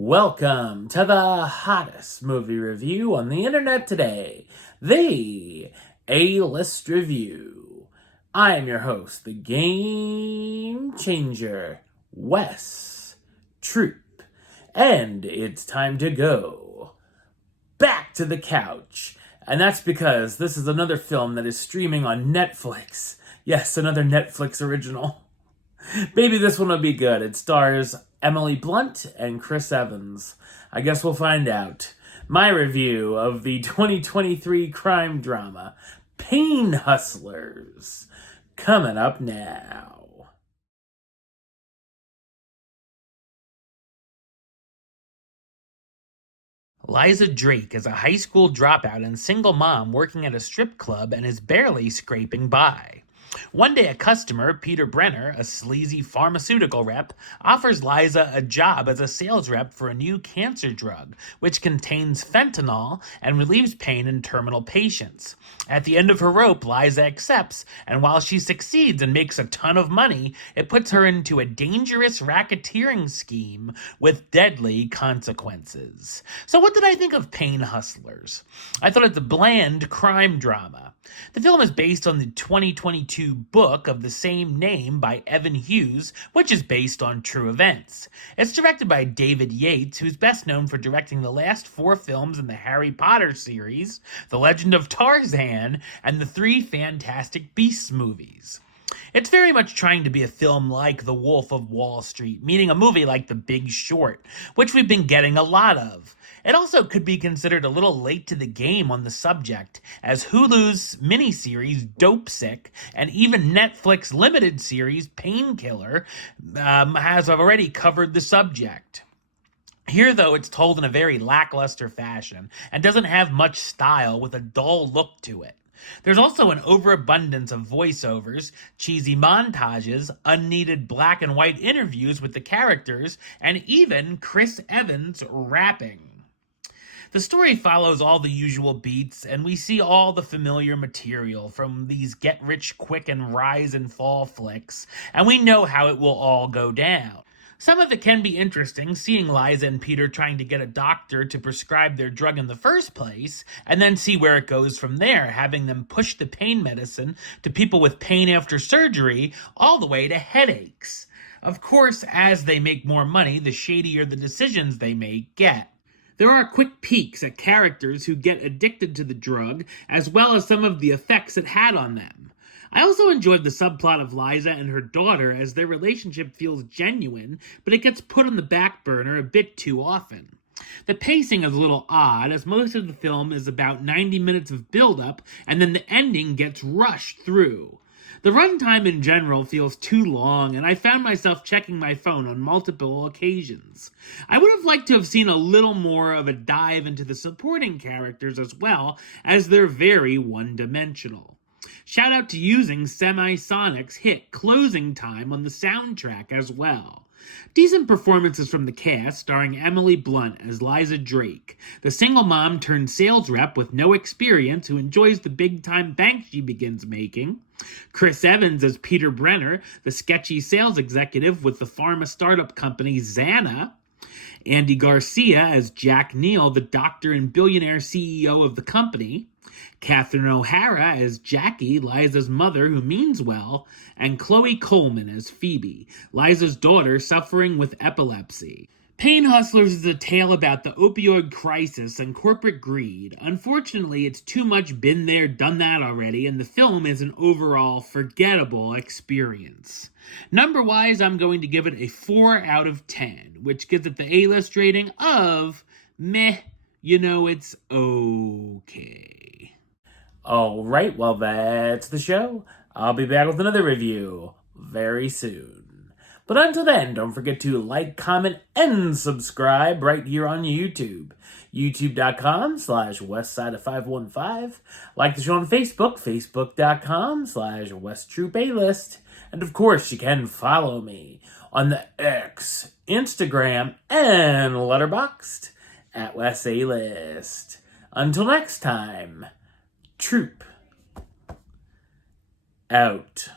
Welcome to the hottest movie review on the internet today, the A-List Review. I am your host, the Game Changer, Wes Troop, and it's time to go back to the couch. And that's because this is another film that is streaming on Netflix. Yes, another Netflix original. Maybe this one will be good. It stars Emily Blunt and Chris Evans. I guess we'll find out. My review of the 2023 crime drama, Pain Hustlers, coming up now. Liza Drake is a high school dropout and single mom working at a strip club and is barely scraping by. One day, a customer, Peter Brenner, a sleazy pharmaceutical rep, offers Liza a job as a sales rep for a new cancer drug, which contains fentanyl and relieves pain in terminal patients. At the end of her rope, Liza accepts, and while she succeeds and makes a ton of money, it puts her into a dangerous racketeering scheme with deadly consequences. So what did I think of Pain Hustlers? I thought it's a bland crime drama. The film is based on the 2022 book of the same name by Evan Hughes, which is based on true events. It's directed by David Yates, who's best known for directing the last 4 films in the Harry Potter series, The Legend of Tarzan, and the 3 Fantastic Beasts movies. It's very much trying to be a film like The Wolf of Wall Street, meaning a movie like The Big Short, which we've been getting a lot of. It also could be considered a little late to the game on the subject, as Hulu's miniseries Dopesick and even Netflix limited series Painkiller has already covered the subject. Here, though, it's told in a very lackluster fashion and doesn't have much style with a dull look to it. There's also an overabundance of voiceovers, cheesy montages, unneeded black and white interviews with the characters, and even Chris Evans rapping. The story follows all the usual beats, and we see all the familiar material from these get-rich-quick and rise-and-fall flicks, and we know how it will all go down. Some of it can be interesting, seeing Liza and Peter trying to get a doctor to prescribe their drug in the first place, and then see where it goes from there, having them push the pain medicine to people with pain after surgery, all the way to headaches. Of course, as they make more money, the shadier the decisions they make get. There are quick peeks at characters who get addicted to the drug, as well as some of the effects it had on them. I also enjoyed the subplot of Liza and her daughter, as their relationship feels genuine, but it gets put on the back burner a bit too often. The pacing is a little odd, as most of the film is about 90 minutes of build-up, and then the ending gets rushed through. The runtime in general feels too long, and I found myself checking my phone on multiple occasions. I would have liked to have seen a little more of a dive into the supporting characters as well, as they're very one-dimensional. Shout out to using Semisonic's hit Closing Time on the soundtrack as well. Decent performances from the cast, starring Emily Blunt as Liza Drake, the single mom turned sales rep with no experience who enjoys the big-time bank she begins making, Chris Evans as Peter Brenner, the sketchy sales executive with the pharma startup company Xana, Andy Garcia as Jack Neal, the doctor and billionaire CEO of the company, Catherine O'Hara as Jackie, Liza's mother who means well, and Chloe Coleman as Phoebe, Liza's daughter suffering with epilepsy. Pain Hustlers is a tale about the opioid crisis and corporate greed. Unfortunately, it's too much been there, done that already, and the film is an overall forgettable experience. Number-wise, I'm going to give it a 4 out of 10, which gives it the A-list rating of meh, it's okay. Alright, well that's the show. I'll be back with another review very soon. But until then, don't forget to like, comment, and subscribe right here on YouTube. YouTube.com/Westside515. Like the show on Facebook, Facebook.com/WestTroopAlist. And of course, you can follow me on the X, Instagram, and Letterboxd at WesAlist. Until next time, Troop out.